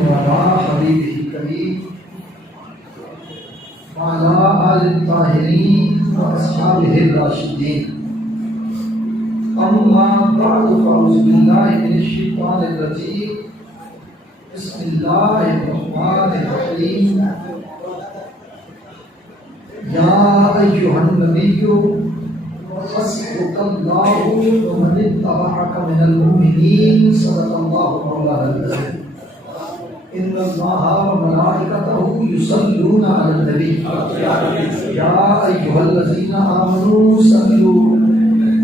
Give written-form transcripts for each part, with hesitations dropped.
وعلى حبيبه الكريم وعلى آل الطاهرين وأصحابه الراشدين. أما بعد فأعوذ بالله من الشيطان الرجيم. بسم الله الرحمن الرحيم. يا أيها النبي حسبك الله ومن اتبعك من المؤمنين. صدق الله مولانا العظيم. إن الله وملائكته يصلون على النبي يا أيها الذين آمنوا صلوا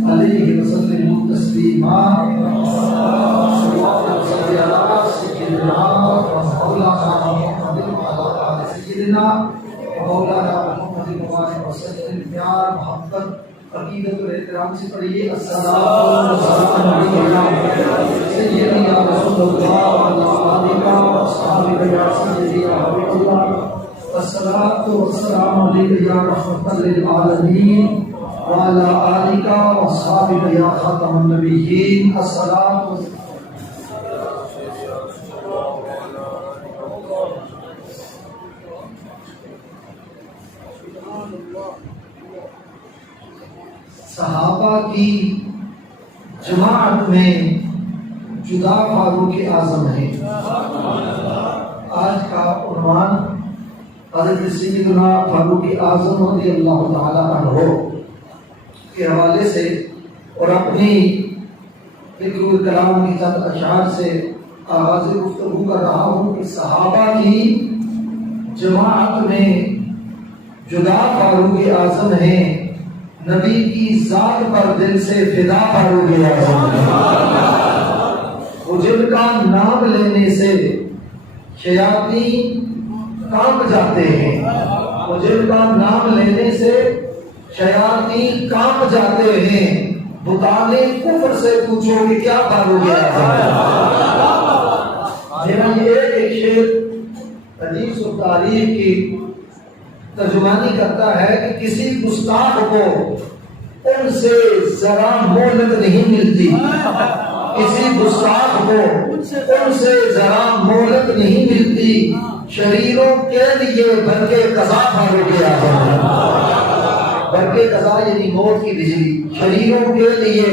عليه وسلموا تسليما. اللهم صل على سيدنا ومولانا محمد وعلى آل سيدنا ومولانا محمد وبارك وسلم. پیار محبت عقیدت اور احترام سے پڑھیے السلام علیکم سیدی یا رسول اللہ وعلی آلہ وصحبہ یا سیدی یا حبیب اللہ والصلاۃ والسلام علیک یا رحمۃ للعالمین وعلی آلہ وصحبہ یا خاتم النبیین. الصلاۃ صحابہ کی جماعت میں جدا فاروق اعظم ہے. آج کا عنوان حضرت سیدنا فاروق اعظم رضی اللہ تعالی عنہ کے حوالے سے اور اپنی ذکر کلام کی چند اشعار سے آغاز گفتگو کر رہا ہوں کہ صحابہ کی جماعت میں جدا فاروق اعظم ہیں. نبی کی ذات پر دل سے فدا فاروق اعظم ہے. وہ جن کا نام لینے سے شیاطین کانپ جاتے ہیں. وہ جن کا نام لینے سے شیاطین کانپ جاتے ہیں. بتانے کفر سے پوچھو کہ کیا فاروق اعظم ہے. میرا یہ ایک شعر حدیث و تاریخ کی ترجمانی کرتا ہے کہ کسی گستاخ کو ان سے ذرا مہلت نہیں ملتی. کسی گستاخ کو ان سے ذرا مہلت نہیں ملتی. شریروں کے لیے برقِ قضا فاروق اعظم ہے. برقِ قضا یعنی موت کی بجلی. شریروں کے لیے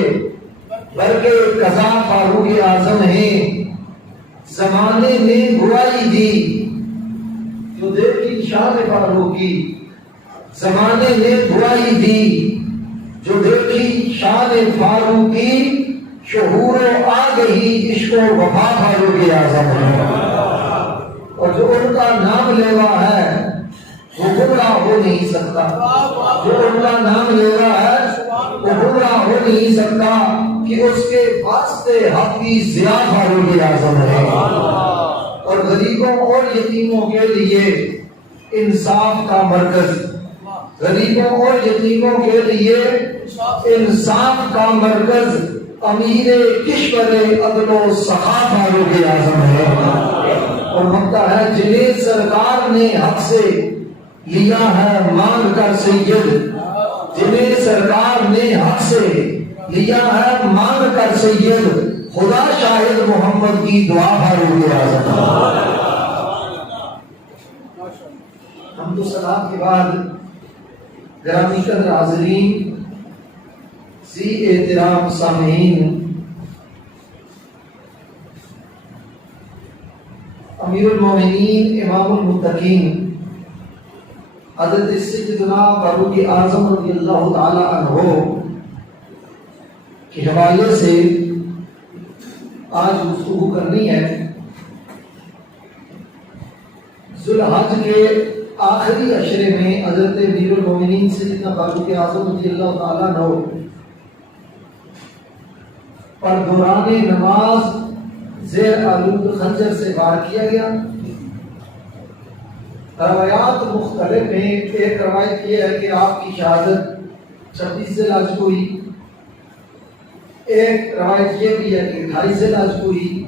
برقِ قضا فاروق اعظم ہیں. زمانے نے برائی دی جو دیکھی شان فاروقی. زمانے نے برائی دی جو دیکھی شان فاروقی. شعور و آگہی عشق و وفا فاروق اعظم ہے. اور جو ان کا نام لیوا ہے وہ گمراہ ہو نہیں سکتا. جو ان کا نام لیوا ہے وہ گمراہ ہو نہیں سکتا کہ اس کے واسطے حق کی ضیاء فاروق اعظم ہے. اور غریبوں اور یتیموں کے لیے انصاف کا مرکز. غریبوں اور یتیموں کے لیے انصاف کا مرکز امیر کشور عدل و سخا فاروق اعظم ہے. اور مانگتا ہے جنہیں سرکار نے حق سے لیا ہے مانگ کر سید. جنہیں سرکار نے حق سے لیا ہے مانگ کر سید. خدا شاہد محمد کی دعا فاروق اعظم. ہم تو صلاۃ کے بعد گرامی قدر حاضرین ذی احترام سامعین امیر المومنین امام المتقین حضرت سیدنا فاروق اعظم رضی اللہ تعالی عنہ کے حوالے سے آج گفتگو کرنی ہے. ذوالحج کے آخری عشرے میں حضرت امیر المومنین سیدنا فاروق اعظم رضی اللہ تعالیٰ عنہ پر دوران نماز زیر آلود خنجر سے وار کیا گیا. روایات مختلف ہیں. ایک روایت یہ ہے کہ آپ کی شہادت 26 ذی الحج کو ہوئی. ایک روایت یہ بھی ہے کہ 28 ذی الحج کو ہوئی.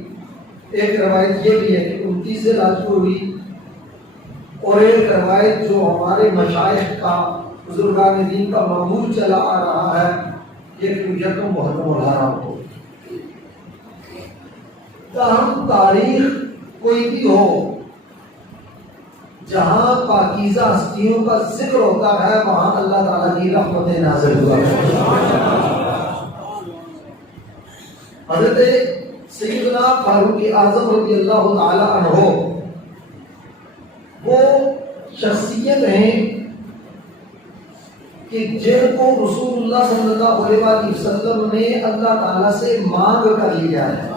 ایک روایت یہ بھی ہے کہ 29 ذی الحج کو ہوئی. اور ایک روایت جو ہمارے مشائخ کا بزرگان دین کا معمول چلا آ رہا ہے یہ کہ یکم محرم الحرام کو. تاہم تاریخ کوئی بھی ہو، جہاں پاکیزہ ہستیوں کا ذکر ہوتا ہے وہاں اللہ تعالیٰ کی رحمتیں نازل ہوا ہے۔ حضرت سیدنا فاروق اعظم رضی اللہ تعالی عنہ وہ شخصیت ہیں کہ جن کو رسول اللہ صلی اللہ علیہ وآلہ وسلم نے اللہ تعالیٰ سے مانگ کر لیا ہے۔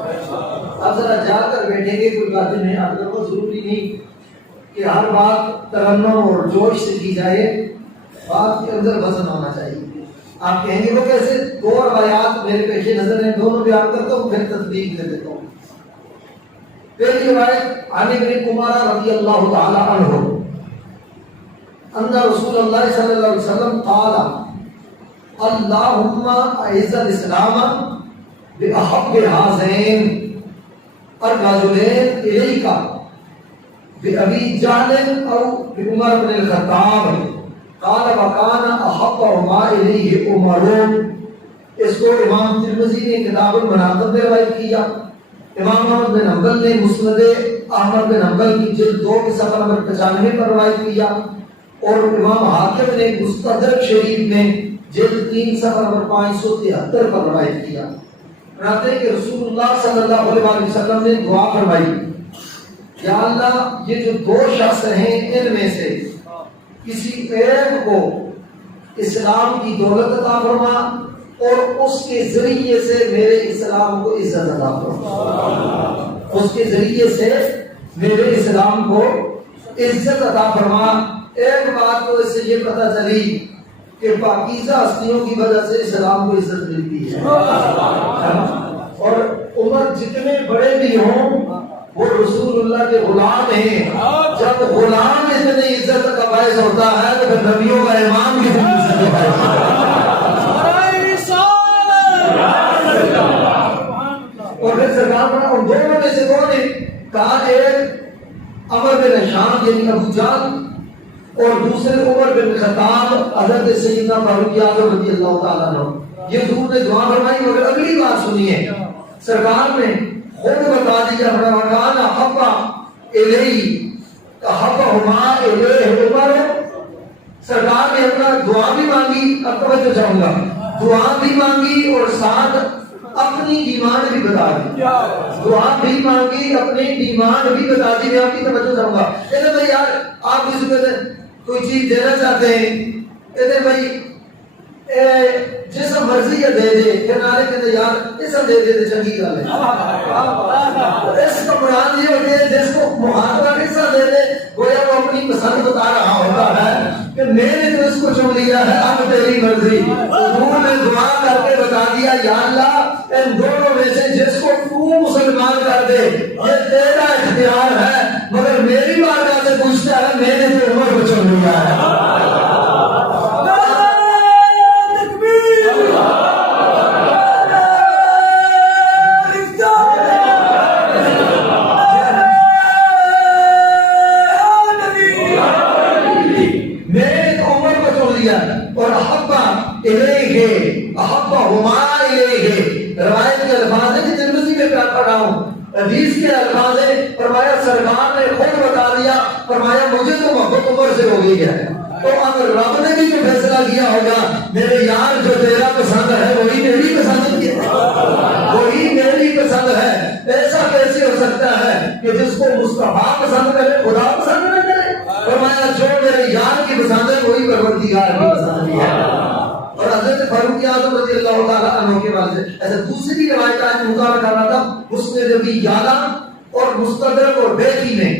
اب ذرا جا کر بیٹھیں گے کوئی باتیں نہیں، آپ کو ضروری نہیں کہ ہر بات ترنم اور جوش سے کی جائے، بات کے اندر وزن ہونا چاہیے۔ آپ کہیں گے وہ کیسے؟ دو روایات میرے پیش نظر ہیں، دونوں بیان کرتا ہوں پھر تصدیق دے دیتا ہوں۔ پہلی روایت عن ابن عمر رضی اللہ تعالی عنہ ان رسول اللہ صلی اللہ علیہ وسلم قال اللهم اعز الاسلام باحب هذين الرجلين اليك بأبي جهل او بعمر بن الخطاب قال وكان احبهما اليه عمر۔ اس کو امام ترمذی نے کتاب المناقب میں روایت کیا، امام احمد بن حنبل نے مسند احمد بن حنبل کی جلد 2 کے صفحہ نمبر 95 پر روایت کیا، اور امام حاکم نے مستدرک شریف میں جلد 3 صفحہ نمبر 573 پر روایت کیا۔ کہتے ہیں کہ رسول اللہ صلی اللہ علیہ وسلم نے دعا فرمائی، یا اللہ یہ جو 2 شخص ہیں ان میں سے کسی ایک کو اسلام کی دولت عطا فرما اور اس کے ذریعے سے میرے اسلام کو عزت عطا فرما، اس کے ذریعے سے میرے اسلام کو عزت عطا فرما۔ ایک بات تو اس سے یہ پتہ چلی کہ پاکیزہ ہستیوں کی وجہ سے اسلام کو عزت ملتی ہے، اور عمر جتنے بڑے بھی ہوں وہ رسول اللہ کے غلام ہیں۔ جب غلام اتنی عزت کا باعث ہوتا ہے تو پھر نبیوں کا امام بھی عزت کا باعث ہوتا ہے۔ اور پھر سرکار نے ان دونوں میں سے کون ہے؟ کہا ایک عمر بن ہشام یعنی ابو جہل اور دوسرے عمر بن خطاب حضرت سیدنا فاروق اعظم رضی اللہ تعالیٰ عنہ۔ یہ دور نے دعا فرمائی، مگر اگلی بات سنیے، سرکار نے خود بتا دیا فرمان احب الیہ احبہما الیہ عمر۔ سرکار نے اپنا دعا بھی مانگی، اب توجہ چاہوں گا، دعا بھی مانگی اور ساتھ اپنی ڈیمانڈ بھی بتا دی، دعا بھی مانگی اپنی ڈیمانڈ بھی بتا دی۔ میں آپ کی توجہ چاہوں گا، کہتے بھائی یار آپ کسی کو کوئی چیز دینا چاہتے ہیں، کہتے بھائی جس مرضی ہے دے دے، پھر نارے کہتے یار اس دے دے چنگی گل ہے۔ اس کا مراد یہ ہوتی ہے جس کو محاورہ حصہ دے دے، گویا وہ اپنی پسند بتا رہا ہوتا ہے کہ میں نے تو اس کو چن لیا ہے، اب تیری مرضی۔ حضور نے دعا کر کے بتا دیا یا اللہ ان دونوں میں سے جس کو تو مسلمان کر دے یہ تیرا اختیار ہے، مگر میری بارگاہ سے پوچھتا ہے میں نے تو عمر کو چن لیا ہے۔ اور احبا الیہ احبہما الیہ، روایت کے الفاظ ہیں کہ ترمذی میں پڑھ رہا ہوں، حدیث کے الفاظ ہیں، فرمایا سرکار نے خود بتا دیا، فرمایا مجھے تو محبت عمر سے ہو گئی ہے، تو اگر رب نے بھی جو فیصلہ کیا ہوگا میرے یار جو تیرا پسند ہے وہی میری پسند ہے، وہی میری پسند ہے۔ ایسا کیسے ہو سکتا ہے کہ جس کو مصطفیٰ پسند کرے خدا پسند نہ کرے؟ فرمایا جو میرے یار کی پسند ہے وہی پروردگار کی پسند ہے۔ اور حضرت فاروق اعظم رضی اللہ تعالیٰ عنہ کے بارے سے ایسا دوسری روایت آج مطالعہ کر رہا تھا، مسند ابی یعلا اور مستدرک اور بیہقی میں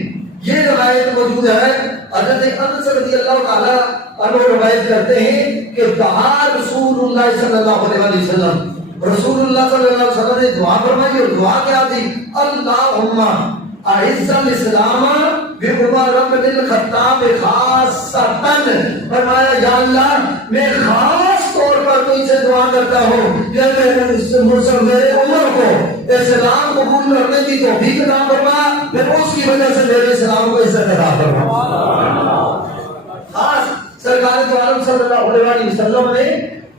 یہ روایت موجود ہے۔ حضرت انس رضی اللہ تعالیٰ عنہ روایت کرتے ہیں کہ دعا رسول اللہ صلی اللہ علیہ وسلم، رسول اللہ صلی اللہ علیہ وسلم نے دعا فرمائی، اور دعا کیا تھی؟ اللہم اعز الاسلام بعمر بن الخطاب خاصتاً، فرمایا یا اللہ میں خاص طور پر تجھ سے دعا کرتا ہوں کہ میرے عمر کو اسلام قبول کرنے کی توفیق عطا فرما، پھر اس کی وجہ سے میرے اسلام کو عزت عطا فرما۔ خاص سرکار دو عالم صلی اللہ علیہ وسلم نے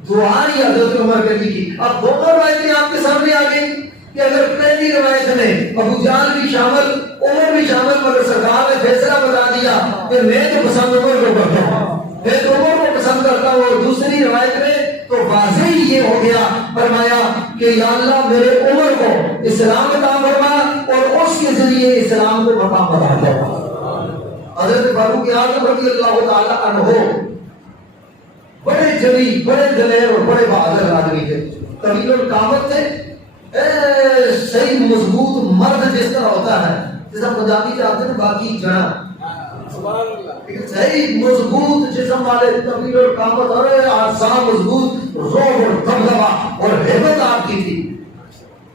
دعائی حضرت عمر کے کی۔ اب دونوں روایتیں آپ کے سامنے آ گئی کہ اگر پہلی روایت میں ابو جہل بھی شامل عمر بھی کہ میں تو پسند عمر کو کرتا ہوں، میں تو عمر کو پسند کرتا ہوں. اور دوسری روایت میں تو واضح ہی یہ ہو گیا، فرمایا کہ یا اللہ میرے عمر کو اسلام عطا فرما اور اس کے ذریعے اسلام کو مقام عطا فرما. حضرت فاروق اعظم رضی اللہ تعالی عنہ بڑے جلی، بڑے دلیر اور بڑے بہادر آدمی تھے، طویل القامت تھے، صحیح مضبوط مرد جس طرح ہوتا ہے، جیسا پنجابی چاہتے ہیں باقی جنا، صحیح مضبوط جسم والے، طویل القامت اور اعصاب مضبوط، روح اور دبدبا اور ہیبت آپ کی تھی.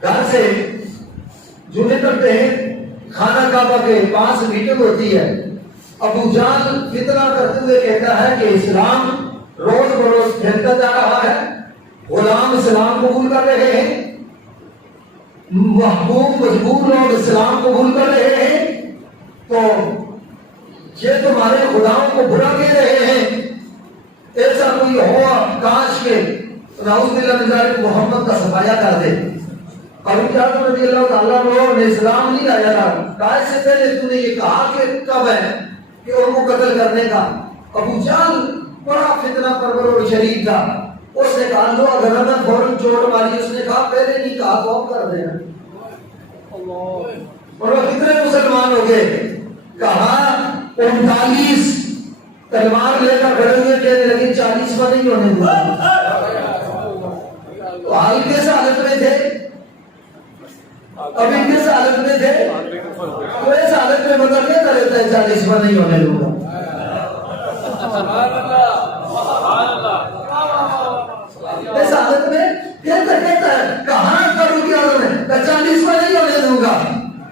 گھر سے جو نکلتے ہیں خانہ کعبہ کے پاس میٹنگ ہوتی ہے، ابو جہل فتنہ کرتے ہوئے کہتا ہے کہ اسلام روز بروز پھیلتا جا رہا ہے، غلام اسلام قبول کر رہے ہیں، محبوب مجبور لوگ اسلام قبول کر رہے ہیں، تو یہ تمہارے خداؤں کو برا کہہ رہے ہیں. ایسا کوئی ہو کاش کے نعوذ باللہ من ذالک محمد کا صفایا کر دے. فاروق اعظم رضی اللہ تعالیٰ عنہ نے اسلام نہیں لایا تھا، کہا سے پہلے تو نے یہ کہا کہ کب ہے کہ ان کو قتل کرنے کا. ابو جہل بڑا فتنہ پرور اور شریف تھا، اس نے کہا لو اگر میں فوراً چوٹ ماری. اس نے کہا پہلے نہیں کہا تو اب کر دینا. اور وہ کتنے مسلمان ہو گئے؟ کہا 39 تلوار لے کر کھڑے ہوئے، کہنے لگے 40 پر نہیں ہونے دوں. تو حال کس حالت میں تھے؟ ابھی کس حالت میں تھے؟ تو اس حالت میں مطلب کیا کرتا ہے 40 پر نہیں ہونے دوں گا. اس حالت میں کہتا ہے کہاں کروں کیا میں 40 پر نہیں ہونے دوں گا،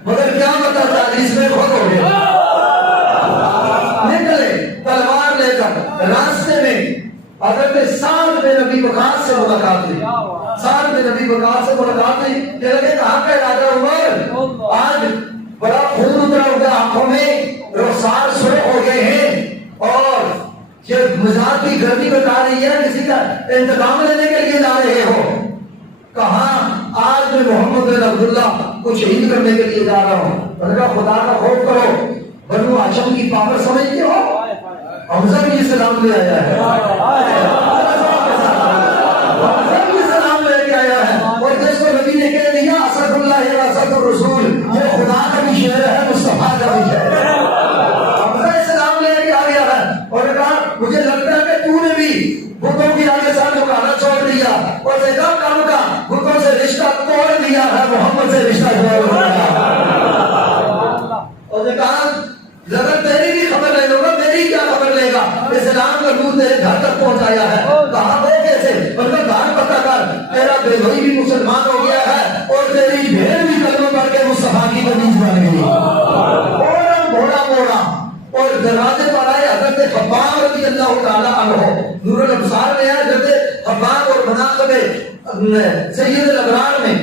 مگر کیا بتا 40 میں بہت ہو گیا. نکلے تلوار لے کر راستے میں حضرت سعد بن ابی وقاص سے ملاقات ہوئی. سعد بن ابی وقاص سے ملاقات ہوئی کہ لگے کہاں کا ارادہ عمر؟ آج بڑا خون اترا ہو گیا آنکھوں میں، رخسار سرخ ہو گئے ہیں اور یہ مزاج کی گرمی بتا رہی ہے، کسی کا انتقام لینے کے لیے جا رہے ہو. کہاں؟ آج میں محمد بن عبداللہ کو شہید کرنے کے لیے جا رہا ہوں. خدا کا خوف کرو. بنو ہاشم کی پاور سمجھتے ہو؟ حمزہ بھی اسلام لے آیا ہے، حمزہ بھی اسلام لے کے آیا ہے. اور جس کو نبی نے کہہ دیا اسد اللہ یا اسد الرسول، یہ خدا کا بھی شعر ہے، مصطفیٰ کا بھی شعر ہے. حمزہ اسلام لے کے آ گیا ہے اور کہا مجھے لگتا ہے کہ تو نے بھی بتوں کی آگے ساتھ جھکانا چھوڑ دیا اور دیکھا کام کا بتوں سے رشتہ توڑ دیا ہے، محمد سے رشتہ جوڑ دیا. اور کہا اگر تیری بھی خبر لے لو گا، میری کیا خبر لے گا؟ اسلام کا نور تیرے گھر تک پہنچایا ہے. کہا وہ کیسے؟ مطلب گھر پتہ کر، تیرا بیوی بھی مسلمان ہو گیا ہے اور تیری بہن بھی کلمہ پڑھ کے مصطفیٰ کی بنیز بن گئی. بوڑا بوڑا اور دروازے پر آئے حضرت خباب رضی اللہ تعالی عنہ. نور الابصار میں ہے حضرت خباب اور مناقب سید الابرار میں،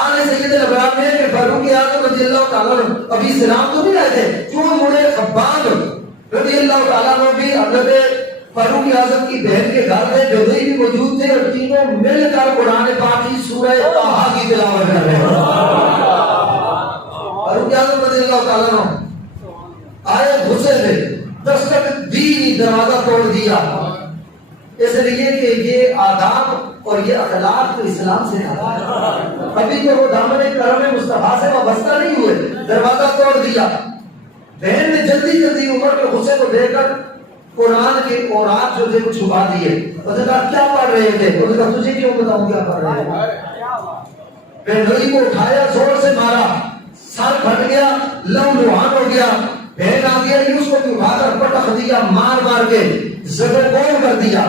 آل سید الابرار میں کہ فاروق اعظم رضی اللہ تعالیٰ عنہ ابھی اسلام تو نہیں لائے تھے، کیوں مڑے خباب رضی اللہ تعالیٰ عنہ بھی حضرت فاروق اعظم کی بہن کے گھر میں جدئی بھی موجود تھے اور تینوں مل کر قرآن پاک کی سورہ طٰہٰ کی تلاوت کر رہے ہیں. فاروق اعظم رضی اللہ تعالیٰ عنہ آئے گھسے تھے، دستک دی، دروازہ توڑ دیا، اس لیے کہ یہ آداب اور یہ اخلاق تو اسلام سے آتا ہے. ابھی تو وہ دامن کرم مصطفیٰ سے وابستہ نہیں ہوئے، دروازہ توڑ دیا. بہن نے جلدی جلدی عمر کے غصے کو دیکھ کر قرآن کے اورات جو تھے وہ چھپا دیے. اس نے کہا کیا پڑھ رہے تھے؟ اس نے کہا تجھے کیوں بتاؤں کیا پڑھ رہے تھے؟ بہنوئی کو اٹھایا، زور سے مارا، سر پھٹ گیا، لہو لہان ہو گیا. بہن آ گیا، اس کو بھی اٹھا کر پٹخ دیا، مار مار کے زبردست کر دیا.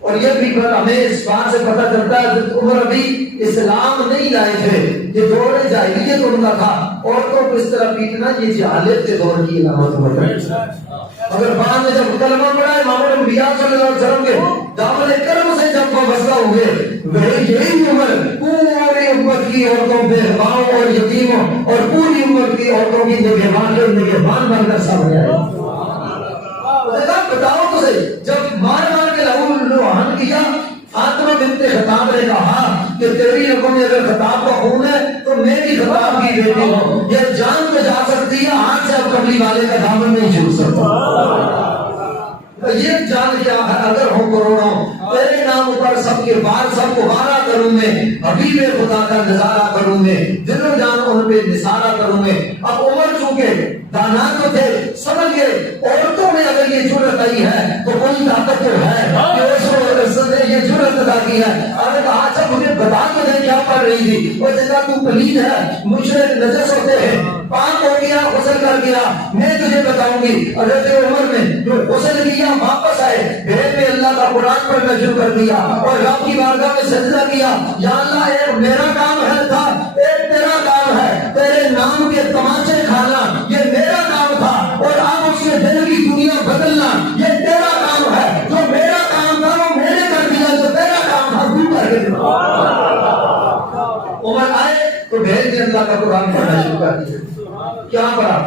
اور یہ بھی ہمیں اس بات سے پتہ چلتا ہے کہ عمر ابھی اسلام نہیں لائے تھے، یہ دور جاہلیت ان کا تھا. عورتوں کو اس طرح پیٹنا یہ جہالت کے دور کی علامت ہے. مگر بعد میں جب کلمہ پڑھا امام الانبیاء صلی اللہ علیہ وسلم کے دامن کرم سے جب وابستہ ہوئے، یہی عمر پوری امت کی عورتوں پہ ماں اور یتیموں اور پوری امت کی عورتوں کی نگہبان بن کر سامنے آئے. بتاؤ تو صحیح، جب مار مار کے لہو لہان کیا، فاطمہ بنت خطاب نے کہا کہ تیری آنکھوں میں اگر خطاب کا خون ہے تو میں بھی خطاب کی بیٹی ہوں، یہ جان تو جا سکتی ہے، ہاتھ سے اب کملی والے کا دامن نہیں چھوڑ سکتا۔ یہ جان کیا ہے، اگر ہو کروڑوں تیرے نام پر سب کے بار سب کو وارا کروں میں، حبیب خدا کا نظارہ کروں میں، دل و جان ان پہ نثارہ کروں میں۔ اب عمر چونکہ دانا تو تھے، سمجھ گئے عورتوں میں اگر یہ جرت آئی ہے تو کوئی طاقت تو ہے کہ اس نے یہ جرت ادا کی ہے۔ ارے کہا اچھا مجھے بتا تو دے کیا پڑھ رہی تھی؟ وہ جگہ تو پلید ہے، مشرک نجس ہوتے ہیں، پاک ہو گیا غسل کر گیا، میں تجھے بتاؤں گی۔ حضرت عمر نے جو غسل کیا واپس آئے، بھید میں اللہ کا قرآن پڑھنا شروع کر دیا اور رب کی بارگاہ میں سجدہ کیا، یا اللہ ایک میرا کام ہے تھا، ایک تیرا کام ہے، تیرے نام کے تماچے کھانا یہ میرا کام تھا، اور اب اس کے دل کی دنیا بدلنا یہ تیرا کام ہے۔ جو میرا کام تھا وہ میں نے کر دیا، جو تیرا کام تھا تو کر کے دیا۔ عمر آئے تو بھید نے اللہ کا قرآن پڑھنا شروع کر دیا۔ کیا پڑھا؟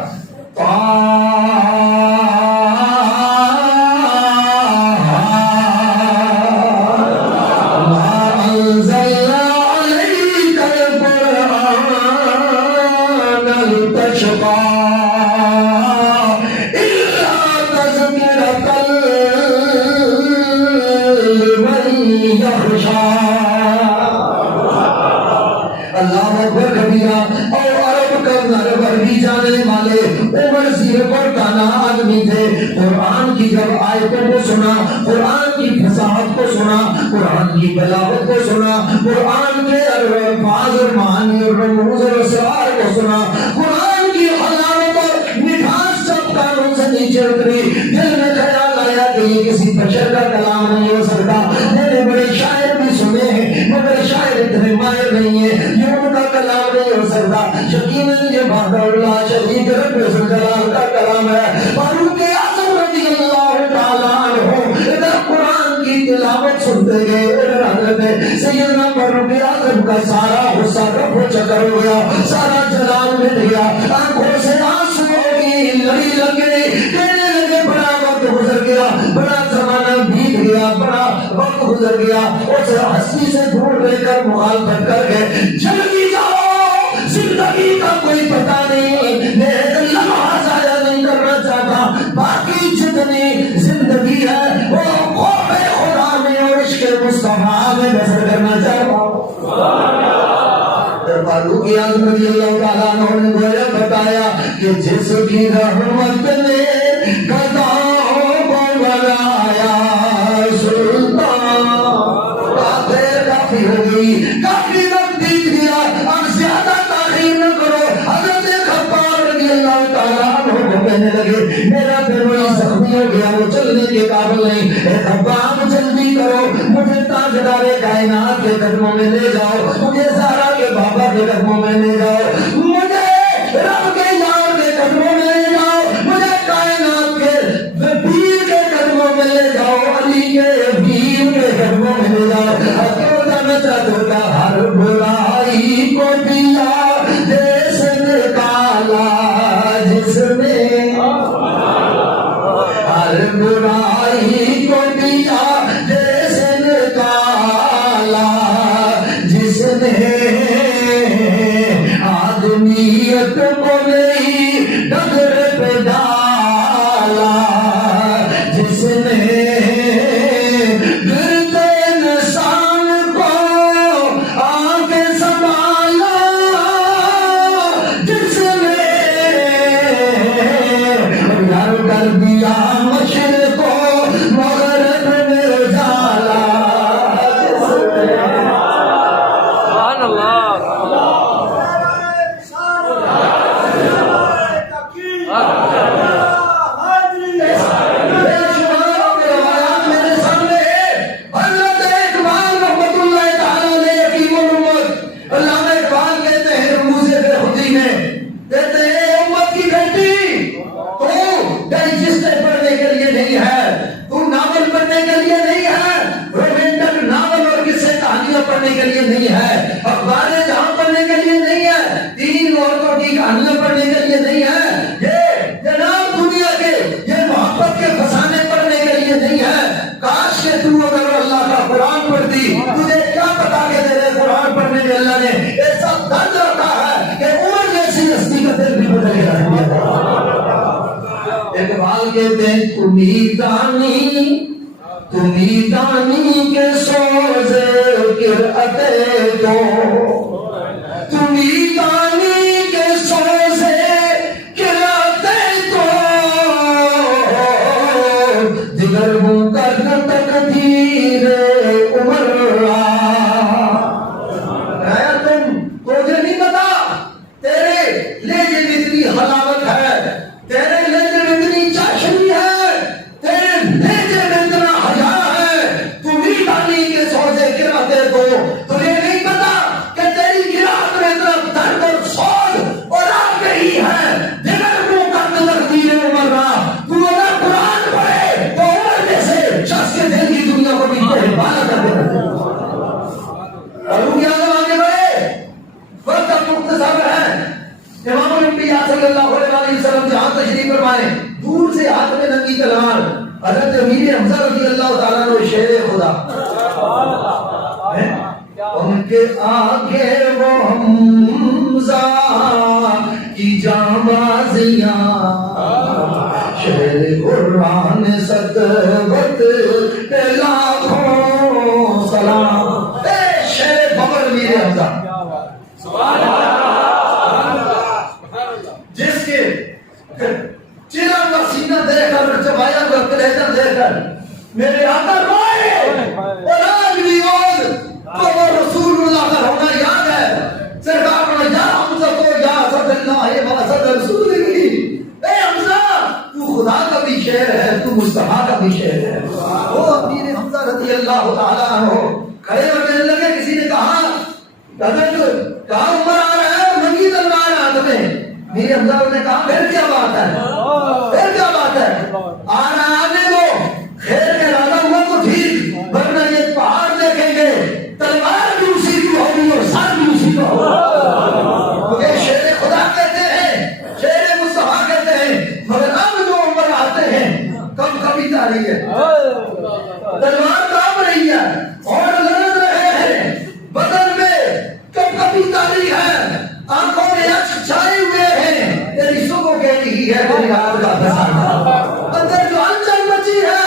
قرآن کی جب آیتوں کو سنا، قرآن کی فصاحت کو سنا، قرآن کی بلاغت کو سنا، قرآن کے الفاظ اور معانی اور رموز اور اسرار کو سنا، قرآن کی حلاوت اور مٹھاس سب کانوں سے نیچے اتری، دل میں خیال آیا کہ یہ کسی بشر کا کلام نہیں ہو سکتا۔ میں نے بڑے شاعر بھی سنے ہیں مگر شاعر اتنے ماہر نہیں ہیں، یہ ان کا کلام نہیں ہو سکتا۔ یقیناً یہ بہادر اللہ شریک رب الجلال کا کلام ہے۔ فاروق اعظم رضی اللہ تعالیٰ عنہ ادھر قرآن کی تلاوت سنتے گئے، ادھر حضرت سیدنا فاروق اعظم کا سارا غصہ رف و چکر ہو گیا، سارا جلال مٹ گیا، آنکھوں سے آنسو کی لڑی لگ گئی، کہنے لگے بڑا وقت گزر گیا، بڑا زمانہ بیت گیا، بڑا وقت گزر گیا، اس ہستی سے دور رہ کر مخالفت کر گئے، جلدی جاؤ زندگی کا کوئی پتہ نہیں، میں ایک لمحہ ضائع نہیں کرنا چاہتا، باقی جتنی زندگی ہے وہ خوف خدا میں اور عشق مصطفیٰ میں بسر کرنا چاہتا ہوں۔ فاروق اعظم رضی اللہ تعالیٰ عنہ نے گویا بتایا کہ جس کی رحمت نے گداؤں کو بنایا سلطان، باتیں کافی ہو گئی، کافی وقت بیت گیا، اب زیادہ تاخیر نہ کرو۔ حضرت خباب رضی اللہ تعالیٰ عنہ کو کہنے لگے میرا پیروی زخمی ہو گیا، وہ چلنے کے قابل نہیں، اے خباب جلدی کرو، مجھے تاجدار کائنات کے قدموں میں لے جاؤ، مجھے زہرا کے بابا کے قدموں میں لے جاؤ، مجھے رب کے یار کے قدموں میں لے جاؤ، مجھے کائنات کے پیر کے قدموں میں لے جاؤ، علی کے پیر کے قدموں میں لے جاؤ۔ ہر برائی کو دیا دیس نکالا جس نے، ہر برائی کو دیا دیس نکالا جس نے، آدمیت کو نہیں ڈگر پہ ڈالا جس نے، گرتے انسان کو آگے سنبھالا جس نے، یار کر دیا مشرق کو کے دیں تمہیں دانی کے سوزے قرأتے دو تمہیں دانی کے سوزے قرأتے دو دیگر منکر تقدیر عمر تجھے نہیں پتا تیرے لہجے میں اتنی حلاوت ہے تیرے لہجے میں اتنی چاشنی ہے تیرے لہجے میں اتنا حیا ہے تمہیں دانی کے سوزے قرأتے دو تجھے نہیں پتا کہ تیری قرأت میں اتنا درد اور سوز اور آگ نہیں ہے دیگر منکر تقدیر عمر تو اگر قرآن پڑھے تو عمر جیسے شخص کے دل کی دنیا کو بھی بالا کر دے امام الانبیاء صلی اللہ علیہ وسلم جہاں تشریف فرمائے دور سے ہاتھ میں ننگی تلوار حضرت امیر حمزہ رضی اللہ تعالیٰ عنہ شیر خدا ان کے آگے وہ حمزہ کی جانبازیاں شیر قرآن صدوت پہ لاکھوں سلام شیر ببر امیر حمزہ سبحان اللہ جس کے چہرہ کا سینہ دیکھ کر چبایا ہوا کلیجہ دیکھ کر میرے آقا روئے اور آج بھی اور تو وہ رسول اللہ کا ہونا یاد ہے سرکار نے یا حمزہ کو یا اسد اللہ ہے اسد رسول اللہ اے حمزہ تو خدا کا بھی شعر ہے تو مصطفیٰ کا بھی شعر ہے وہ امیر حمزہ رضی اللہ تعالیٰ عنہ کھڑے ہونے لگے کسی نے کہا حضرت کہا عمر آ رہا ہے ننگی تلوار ہاتھ میں میرے حمزہ نے کہا پھر کیا بات ہے آنا آنے دو خیر کے ارادہ ہوا تو ٹھیک ورنہ یہ پہاڑ دیکھیں گے تلوار بھی اسی کی ہوگی اور سر بھی اسی کا ہوگا یہ شیر خدا کہتے ہیں شیر مصطفیٰ کہتے ہیں مگر اب جو عمر آتے ہیں کم کبھی تاری ہے تلوار کام رہی ہے اور لڑ رہے ہیں بدن میں کم کبھی تاری ہے آنکھوں میں اشک چھائے ہوئے ہیں تیری صبح کہتی ہے تیری رات کا فسانہ اندر جو ہلچل مچی ہے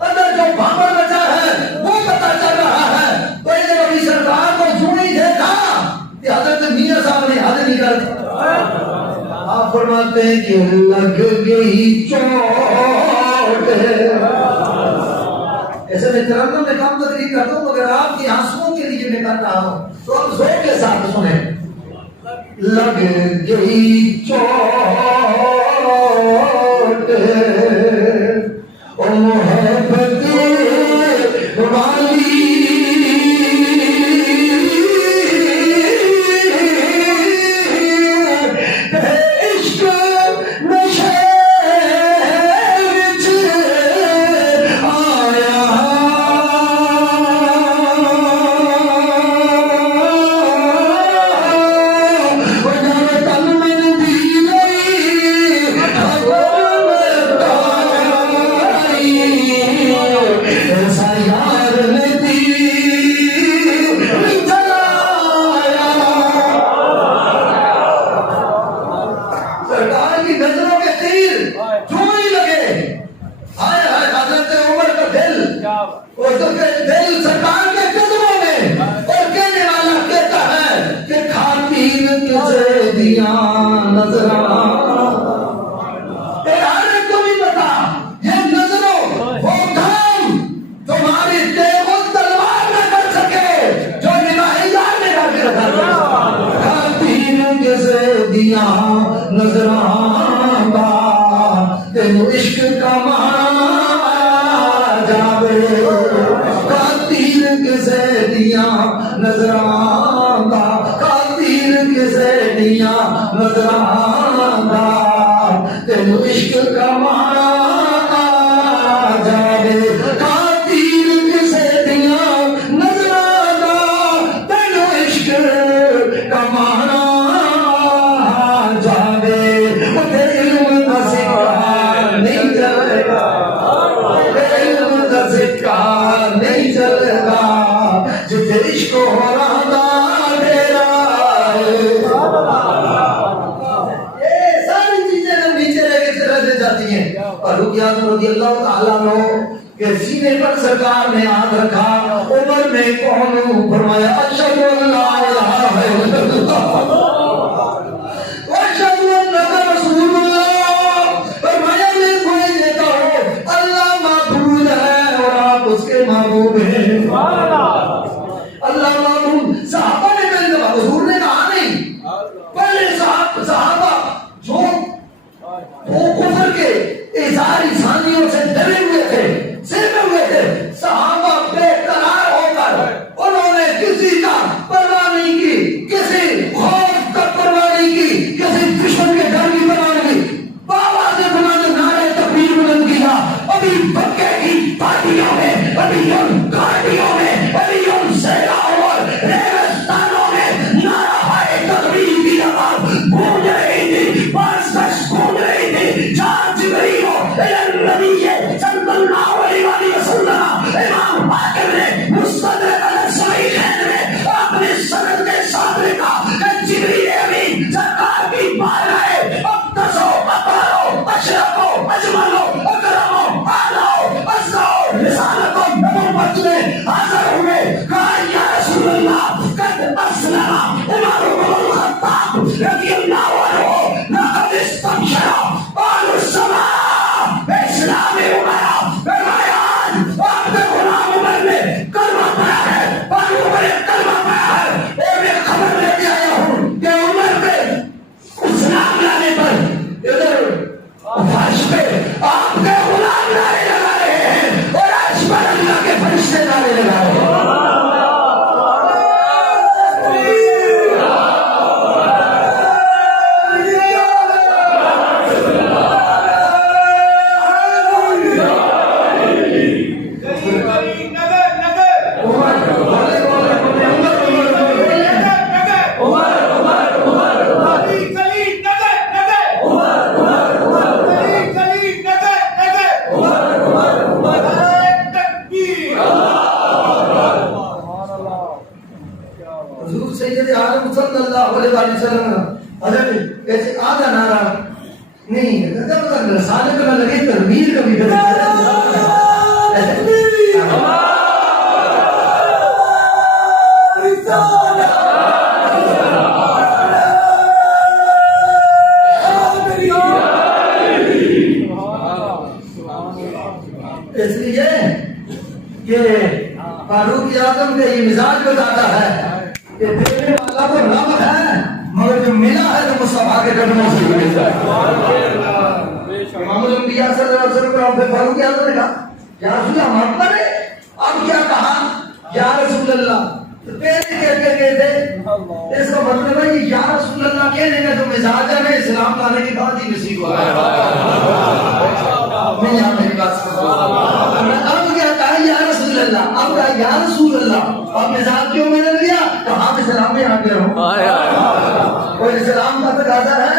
اندر جو بھامر مچا ہے وہ پتہ چل رہا ہے پہلے نبی سرکار کو یوں نہیں دیکھا کہ حضرت میاں صاحب نے حد نہیں کر آپ فرماتے ہیں کہ لگ گئی چوٹ ایسے میں ترنم میں کام تقریر کرتا ہوں مگر آپ کی آنسوؤں کے لیے میں کر رہا ہوں تو آپ ذوق کے ساتھ سنیں لگ گئی چوٹ او محبت والی عشق نشے وچ آیا عشق کا مانا جاوے قاتل کسے دیا نظر آندا قاتل کسے دیا نظر آندا تینو عشق کا مانا جاوے قاتل کسے دیا نظر آندا تینو عشق کا مانا جاوے نہیں چلے گا جتنے عشق ہو رہا تھا ڈیرا یہ ساری چیزیں جب نیچے رہ کے طرح سے جاتی جاتی ہیں. فاروق اعظم رضی اللہ تعالیٰ عنہ کہ سینے پر سرکار نے ہاتھ رکھا. عمر میں کون ہوں؟ فرمایا اشہد ان لا الہ الا اللہ واشہد انک رسول اللہ. فرمایا میں کوئی دیتا ہوں اللہ معبود ہے اور آپ اس کے محبوب ہیں. اللہ معبود. صحابہ نے پہلے کہا، حضور نے کہا نہیں. پہلے صحابہ جو وہ کفر کے اظہار ثانیوں سے ڈرے ہوئے تھے، سہمے ہوئے تھے. صحابہ بے قرار ہو کر انہوں نے کسی کا پرواہ نہیں کی، کسی خوف کا پرواہ نہیں کی، کسی دشمن کے ڈر کی پرواہ نہیں کی. بابا سے بلند نعرے تکبیر بلند کیا. ابھی بکے کی پارٹیوں میں، ابھی ان گاڑیوں میں، ابھی ان صحراؤں اور ریگستانوں میں نعرہ تکبیر کی آواز گونج رہی تھی، بارش گونج رہی تھی. جہاں جبریل النبی صلی اللہ علیہ وسلم امام حاکم نے مستدرک الصحیحین میں اپنے سند کے ساتھ لکھا کہ جبریل امین سرکار کی بارگاہ اقدسو اطہرو اشرفو اجملو اکرمو اعلیٰ اسرعو رسالتو نبوت میں حاضر ہوئے. کہا یا رسول اللہ قد اسلم عمر بن الخطاب رضی اللہ عنہ لقد استبشر اہل السماء اسلام عمر. فرمایا آج آپ کے غلام عمر نے کلمہ پڑھا ہے، اور عمر نے کلمہ پڑھا ہے. اور میں خبر لے کے آیا ہوں کہ عمر کے اسلام لانے پر ادھر فرش پہ آپ کے غلام نعرے لگا رہے ہیں اور عرش پر اللہ کے فرشتے نعرے لگا رہے ہیں. حضور سید عالم صلی اللہ علیہ وسلم حضرت ایسے آدھا نعرہ نہیں ہے، جب رسالے میں لگے تربیر کا بھی اس لیے کہ فاروق اعظم کا یہ مزاج بتاتا ہے کہ دینے والا تو رب ہے مگر جو ملا ہے تو مصطفیٰ کے قدموں سے ملتا ہے. امام الانبیاء صلی اللہ علیہ وسلم فاروق اعظم نے کہا یا رسول اللہ ہم پر ہے. اب کیا کہا یا رسول اللہ؟ پہلے کہتے تھے اس کا مطلب ہے کہ یا رسول اللہ کہنے کا جو مزاج ہے میں اسلام لانے کے بعد ہی نصیب ہوا ہے. میں یہاں میری بات سمجھا. اب کیا کہا یا رسول اللہ؟ اب کہا یا رسول اللہ اب مزاج کیوں بدل گیا؟ تو ہم اسلام میں آ گئے ہوں. کوئی اسلام کا تقاضا ہے